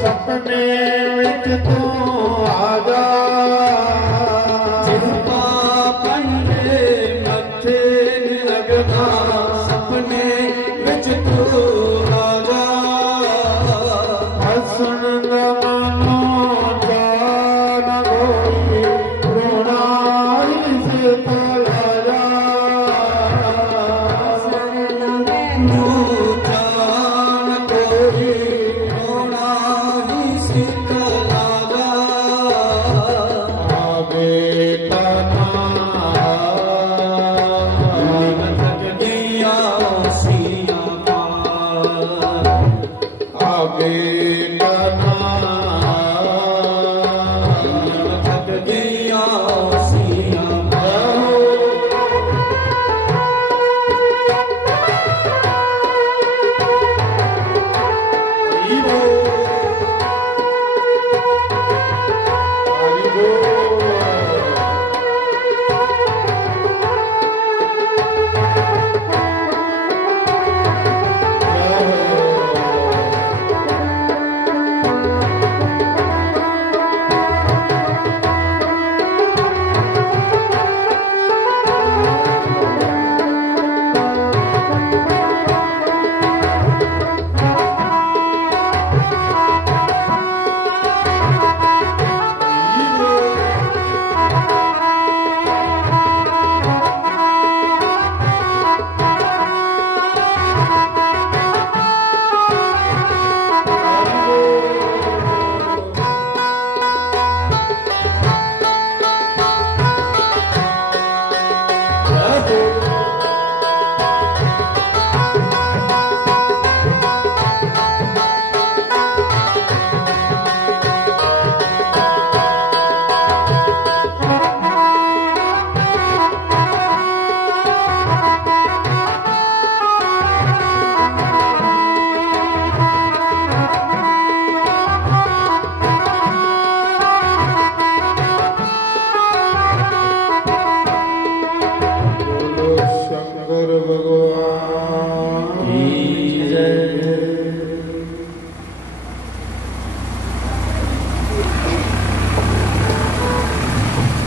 सपने विच तू आजा जिनका पंडे मथे लगदा सपने विच तू आजा हसन नमनो जान गोई रोना इस तलाजा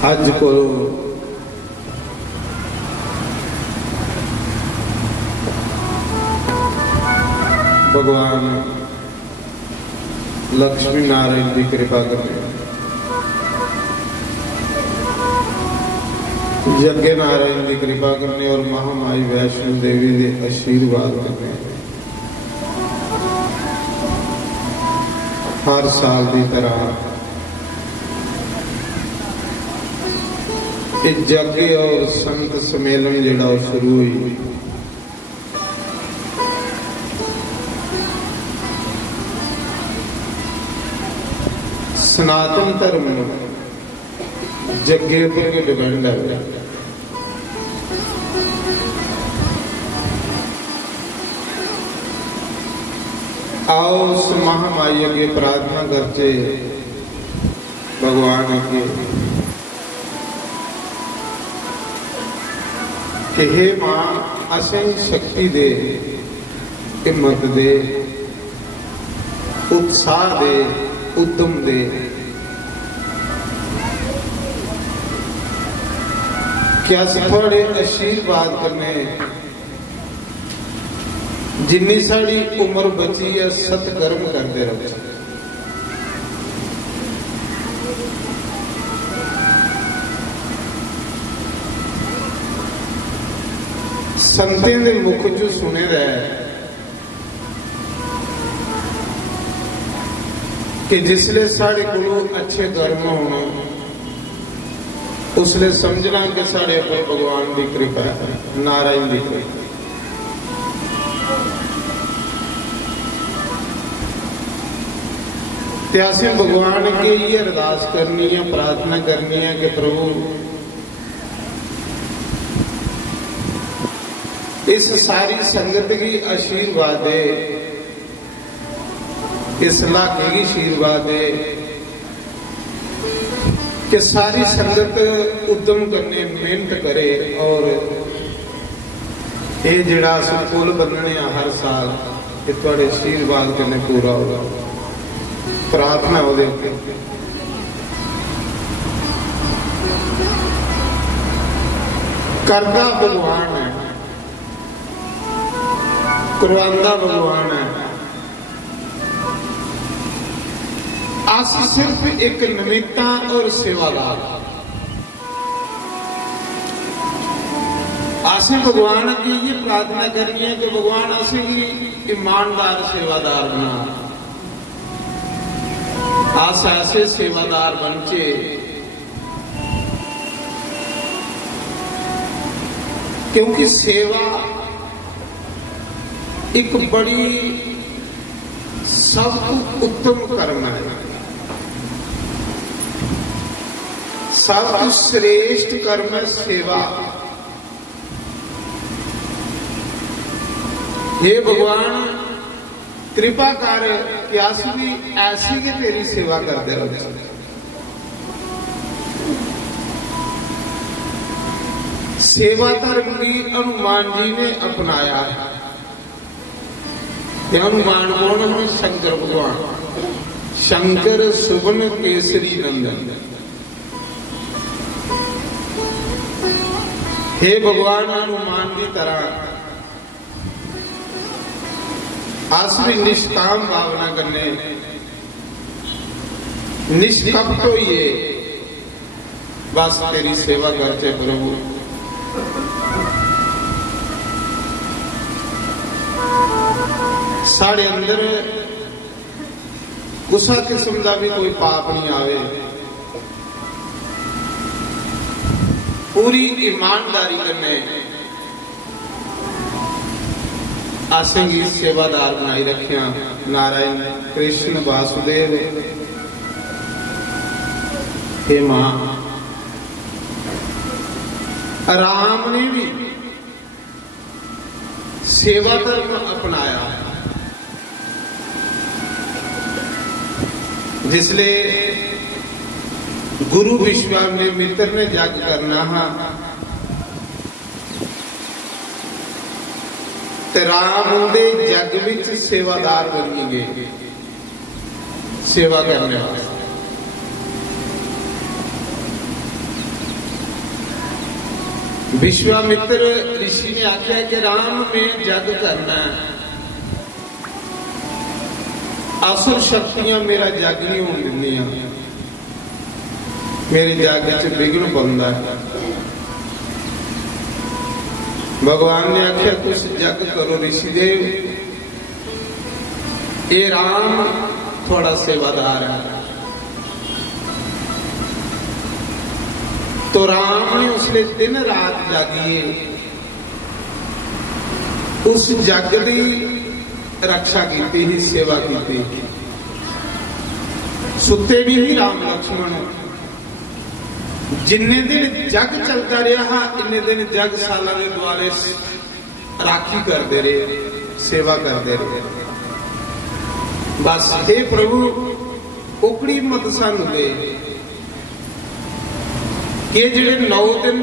अज को भगवान लक्ष्मी नारायण की कृपा करने, यज्ञ नारायण की कृपा करने और महामाई वैष्णो देवी के आशीर्वाद करने हर साल की तरह यज्ञ और संत सम्मेलन जिहड़ा शुरू हुई। सनातन धर्म यज्ञ पर डिपेंड है। आओ उस महामाई अगे प्रार्थना करते भगवान अगे कि हे मां असें शक्ति दे, हिम्मत दे, उत्साह दे, उद्यम दे, क्या थोड़े आशीर्वाद करने जिन्नी साड़ी उम्र बची है सतकर्म करते रहो। संतें दे मुख चो सुने कि जिसले साढ़े को अच्छे कर्म होने उसले समझना कि साढ़े पर भगवान की कृपा है, नारायण की कृपा। त्यासे भगवान के ये अरदास करनी है, प्रार्थना करनी है कि प्रभु इस सारी संगत की आशीर्वाद दे, इस इलाके की आशीर्वाद दे कि सारी संगत उद्यम करने मेहनत करे और ये जिहड़ा पुल बनने हर साल ये थोड़े आशीर्वाद करने पूरा होगा। प्रार्थना करदा भगवान है, करवांदा भगवान है। अस सिर्फ एक निमित्ता और सेवादार। आसे भगवान की ये प्रार्थना करनी है कि भगवान असे भी ईमानदार सेवादार बना। आस ऐसे सेवादार बनचे क्योंकि सेवा एक बड़ी सब उत्तम कर्म है, सब श्रेष्ठ कर्म है सेवा। हे भगवान कृपा कर कि अस भी ऐसी के तेरी सेवा करते रहो। सेवा धर्म भी हनुमान जी ने अपनाया है। हनुमान कौन है? शंकर भगवान, शंकर सुवन केसरी नंदन। हे भगवान हनुमान की तरह अस भी निष्काम भावना करने, निष्कपट होइए, बस तेरी सेवा करते प्रभु। साढ़े अंदर गुस्सा किस्म का भी कोई पाप नहीं आवे, पूरी ईमानदारी करने आसेंगी सेवादार बनाई रखिया। नारायण कृष्ण वासुदेव। हे मां, राम ने भी सेवा धर्म अपनाया। जिसले गुरु विश्वामित्र ने जग करना हा ते राम उनके जग विच सेवादार बनी गए, सेवा करने वाले। विश्वामित्र ऋषि ने आख्या कि राम में जग करना है, असुर शक्तियां मेरा जग नहीं होने दिंदियां, मेरे जग च विघ्न बनता है। भगवान ने आख्या कुछ जग करो ऋषिदेव, ये राम थोड़ा सेवादार है। तो राम ने उसने दिन रात जागिए उस जग की रक्षा की ही, सेवा की। सुते भी ही राम लक्ष्मण जिन्ने दिन जग चलता रहा इन्ने दिन जग सालों के द्वारे राखी करते रहे, सेवा करते रहे। बस हे प्रभु उकड़ी मत सानू दे कि जिहड़े 9 दिन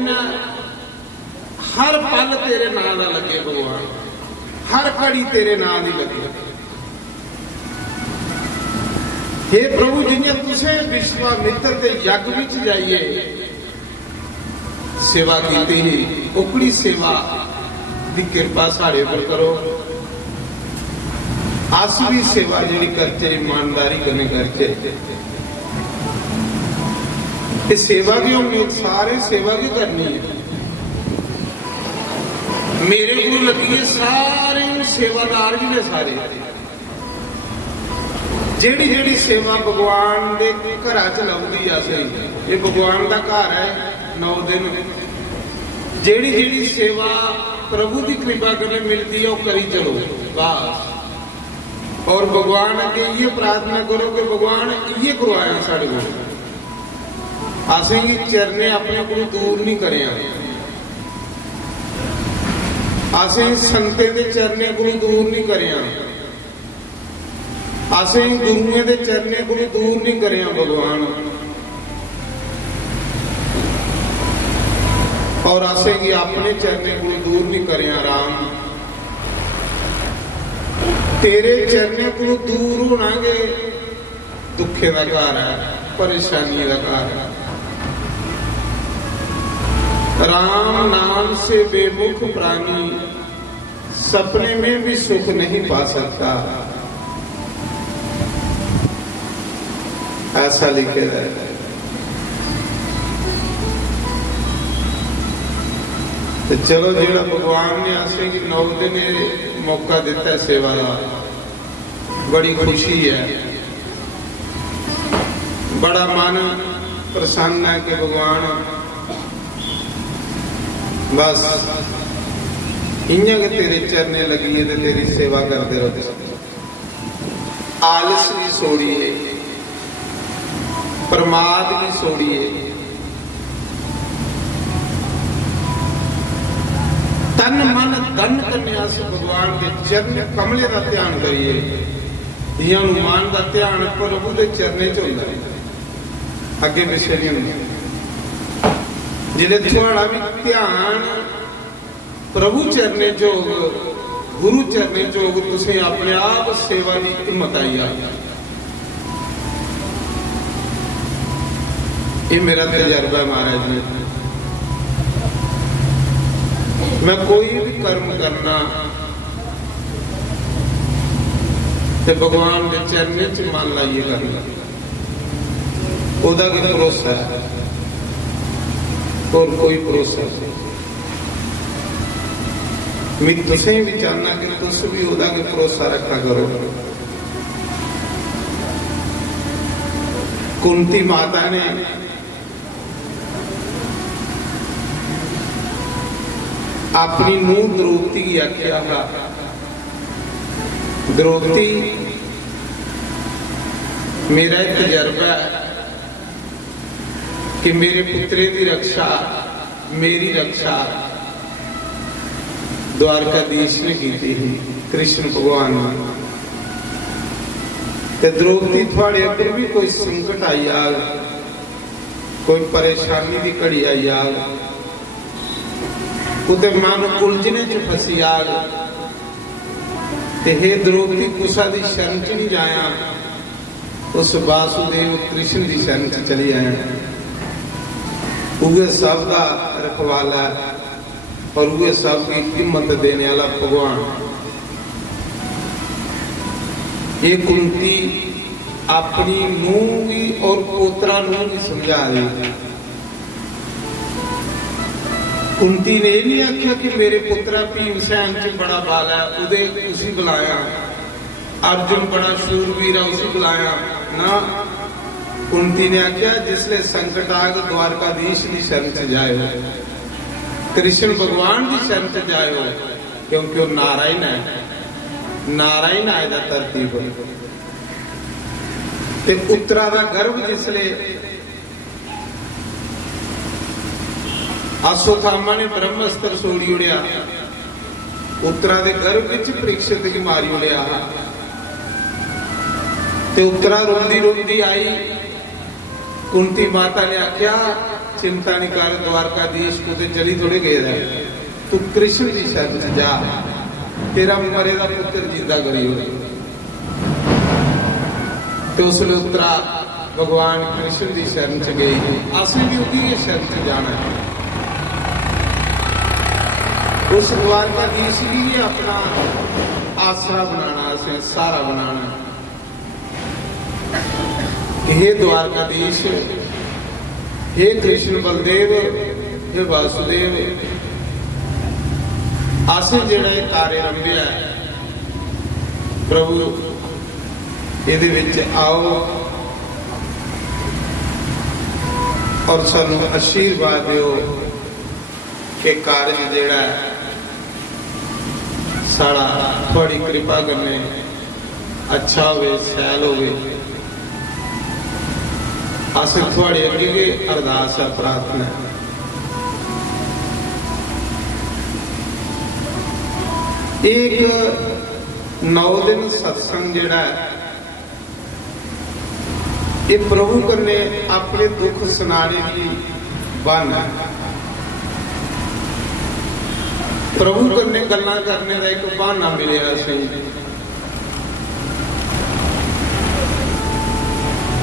हर पल तेरे नाम ना लगे भगवान, हर घड़ी तेरे नाम ही लगे। हे प्रभु जिन्हें तुसे विश्वामित्र के यज्ञ विच जाइए सेवा की ही, उकड़ी सेवा की कृपा साढ़े पर करो। अस भी सेवा जी करते ईमानदारी कने करते। सेवा की उम्मीद सारे सेवा की करनी है। मेरे को लगी सारे सेवादार भी ने सारे जेड़ी जेड़ी सेवा भगवान दे घर च लभदी आ सही, ये भगवान का घर है 9 दिन। जेड़ी जेड़ी सेवा प्रभु की कृपा करने मिलती है वो करी चलो बस। और भगवान अगे ये प्रार्थना करो कि भगवान ये करवाया साढ़े को, असें चरने अपने को दूर नहीं करे, असें संते दे चरने को दूर नहीं करे, असें गुरुए दे चरने को दूर नहीं करे भगवान। और असें कि अपने चरने को दूर नहीं करे राम। तेरे चरने को दूर होना के दुखे का घर है, परेशानी का घर है। राम नाम से बेमुख प्राणी सपने में भी सुख नहीं पा सकता, ऐसा लिखे है। तो चलो जेड़ा भगवान ने आसे कि 9 दिन मौका दिता है सेवा का, बड़ी खुशी है, बड़ा मन प्रसन्न है कि भगवान बस इं तेरे चरने लगी है, तेरी सेवा करते रहो। आलस भी सोड़िए, प्रमाद भी सोड़िए, तन मन धन करने से भगवान के चरण कमले का ध्यान करिए। धिया हनुमान का ध्यान प्रभु के चरने च होता है, अगे पिछे नहीं होता। जिले थोड़ा भी ध्यान प्रभु चरने जोग, गुरु चरने जोग, तुसी अपने आप सेवा की हिम्मत आई आ। ये मेरा तजर्बा है महाराज जी। मैं कोई भी कर्म करना तो भगवान के चरने च मन लाइए करना, ओदा की भरोसा है और कोई भरोसा नहीं। मैं तुसे भी चाहना कि तुस भी ओदा के भरोसा रखा करो। कुंती माता ने अपनी नूह द्रौपदी की आख्या, द्रौपदी मेरा एक तजर्बा है कि मेरे पुत्रे की रक्षा, मेरी रक्षा द्वारकाधीश ने की थी, कृष्ण भगवान ने। ते द्रौपदी थोड़े अगर भी कोई संकट आई आग, कोई परेशानी की घड़ी आई आग, उदे मन उलझने च फसी आग, ते हे द्रौपदी कुसा दी शरण च नहीं जाया, उस वासुदेव कृष्ण की शरण च चली आया। उगे सब का रखवाला और उगे सब की हिम्मत देने वाला भगवान। ये कुंती अपनी नूह की और पोतरा नूह की समझा रही। कुंती ने यह नहीं आख्या कि मेरे पुत्रा भीमसैन च बड़ा बाल है, उदे उसी बुलाया, अर्जुन बड़ा शूरवीर है उसी बुलाया ना। कुंती ने आख्या जिसले संकट आग द्वारकाधीश की शरण च जाए, कृष्ण भगवान की शरण च जाए, क्योंकि वो नारायण है, नारायण आएगा धरती पर। ते उत्तरा का गर्भ जिसले अश्वत्थामा ने ब्रह्मस्त्र सोड़ी उड़िया, उत्तरा के गर्भ विच परीक्षित की मारी उड़िया, ते उत्तरा रोंदी रोंदी आई। कुंती माता ने आख्या चिंता नहीं कर, द्वारकाधीश को ते चली थोड़े गए, तू कृष्ण की शरण च जा, तेरा मरेगा पुत्र जिंदा करी हो। तो उसने उत्तरा भगवान कृष्ण की शरण च गई, असली भी उनकी शरण च जाना है। उस द्वारकाधीश की अपना आसरा बनाना, सारा बनाना। हे द्वारकाधीश, हे कृष्ण बलदेव, हे वासुदेव, आसे जेड़ा कार्य रंभिया प्रभु इहदे विच आओ और सानू आशीर्वाद दिओ कि कार्य जेड़ा साड़ा थोड़ी कृपा करने अच्छा होवे, सैल होवे। अस थोड़े अगे अरदास प्रार्थना। एक 9 दिन सत्संग जेड़ा है, ये प्रभु कन्ने अपने दुख सुनाने की बहाना, प्रभु कन्ने गल्लां करने का एक बहाना मिलिया सी।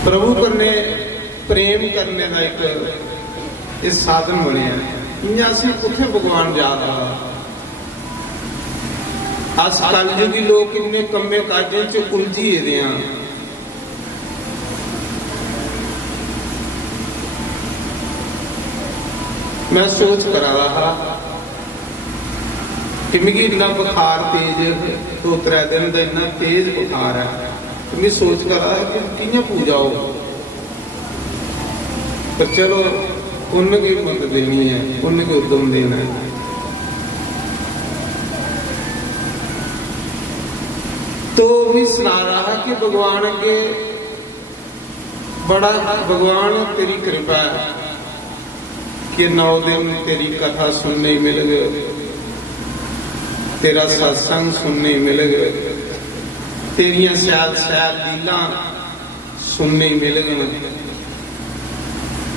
प्रभु कन्ने प्रेम करने का एक साधन बनिया। इयां असीं कुत्थे भगवान याद आ। अस कलयुगी लोग इन्ने कम्मे काजें च उलझी दे आ। मैं सोच करा रहा कि मिगी इन्ना बुखार तेज, 2-3 दिन का इन्ना तेज बुखार है, तो मैं सोच कर रहा कि कियां पूजा हो। पर चलो उन्हें की मत देनी है, उन्हें की उद्यम देना है। तो भी सुना रहा कि भगवान के बड़ा, भगवान तेरी कृपा है कि 9 दिन तेरी कथा सुनने मिल गए, तेरा सत्संग सुनने मिल गए, तेरिया सैल सैल लीला सुनने मिल गए।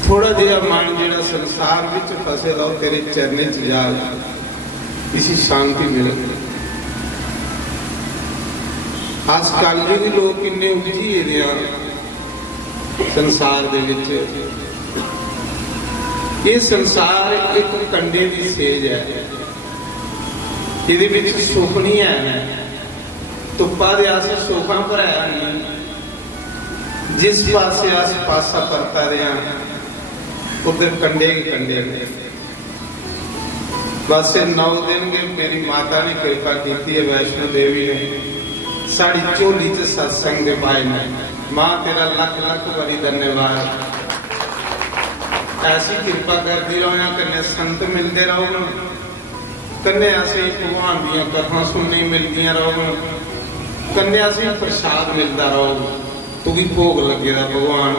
थोड़ा जिहा मन जिहड़ा संसार विच फसे दा तेरे चरने च जा किसी शांति मिल गई। अस कलयुगी लोग किन्ने उलझी दे आ संसार दे विच। ये संसार एक कंडे की सेज है, जिहदे विच सुख नहीं है। धुप्पा दे आस सुखा भराया नहीं, जिस पासे अस पासा परता रहा उधर कंडे ही कंडे। बस 9 दिन के मेरी माता ने कृपा की है, वैष्णो देवी ने साड़ी झोली च सत्संग दे पाए ने। मां तेरा लख लख बड़ी धन्यवाद। ऐसी कृपा करती रहो, कन्ने संत मिलते रहो, कन्ने असी भगवान दियां कथा सुनने मिलती रहो, कन्ने असी प्रसाद मिलता रहो। तू भी भोग लगे भगवान,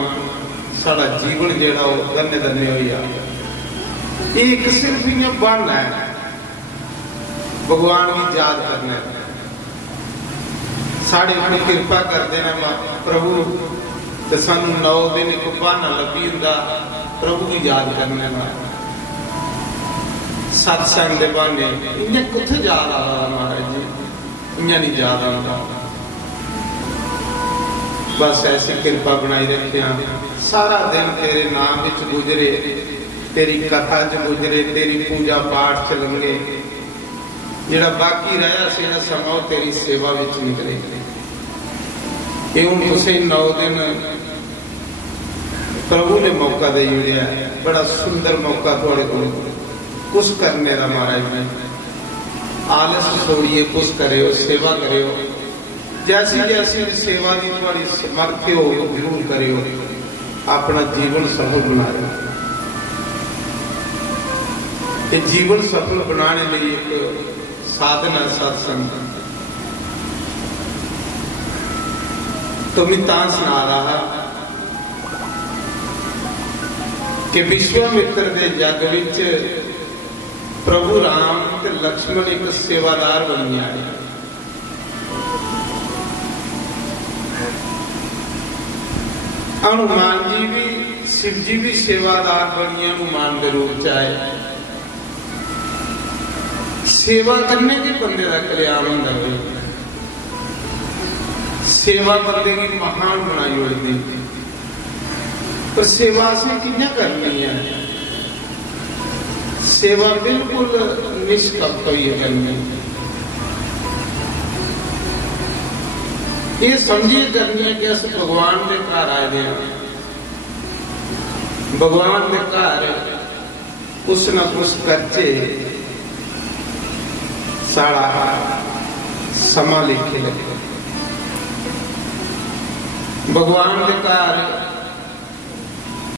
साड़ा जीवन जेड़ा धन्य धन्य हो जाए। एक सिर्फ इं बहाना है भगवान की याद करने। साढ़े ऊपर कृपा करते हैं प्रभु, तो सानू 9 दिन एक बहाना लभी हुंदा प्रभु की याद करने का। सत्संग के बहाने इन्हें कुत्थे याद आ रहा महाराज जी, इं नहीं याद आता। बस ऐसी कृपा बनाई रखिया, सारा दिन तेरे नाम विच गुजरे, तेरी कथा च गुजरे, तेरी पूजा पाठ च लंघे। जिहड़ा बाकी रहा सीधा समा तेरी सेवा विच निकले। ये हुण तुसीं 9 दिन प्रभु ने मौका दे जुड़िया, बड़ा सुंदर मौका थोड़े को कुछ करने का। महाराज जी आलस छोड़िए, कुछ करो, सेवा करो। जैसी जैसी सेवा की थोड़ी समर्थ हो जरूर करो, अपना जीवन सफल बना लो। ये जीवन सफल बनाने लिए एक साधन है सत्संग। तो मैं तां सुना रहा कि विश्वामित्र के जग विच प्रभु राम ते लक्ष्मण एक सेवादार बन आए। हनुमान जी भी, शिव जी भी सेवादार बनिए हनुमान के रूप च आए। सेवा करने के बंदे का कल्याण होता है। सेवा बंदे की महान बनाई होती, पर सेवा असें कियां करनी है? सेवा बिल्कुल निष्कपट ही करनी। ये समझिए करनी है कि अस भगवान के घर आए हैं, भगवान के घर कुछ ना कुछ करचे साड़ा समा लिखे लगे। भगवान के घर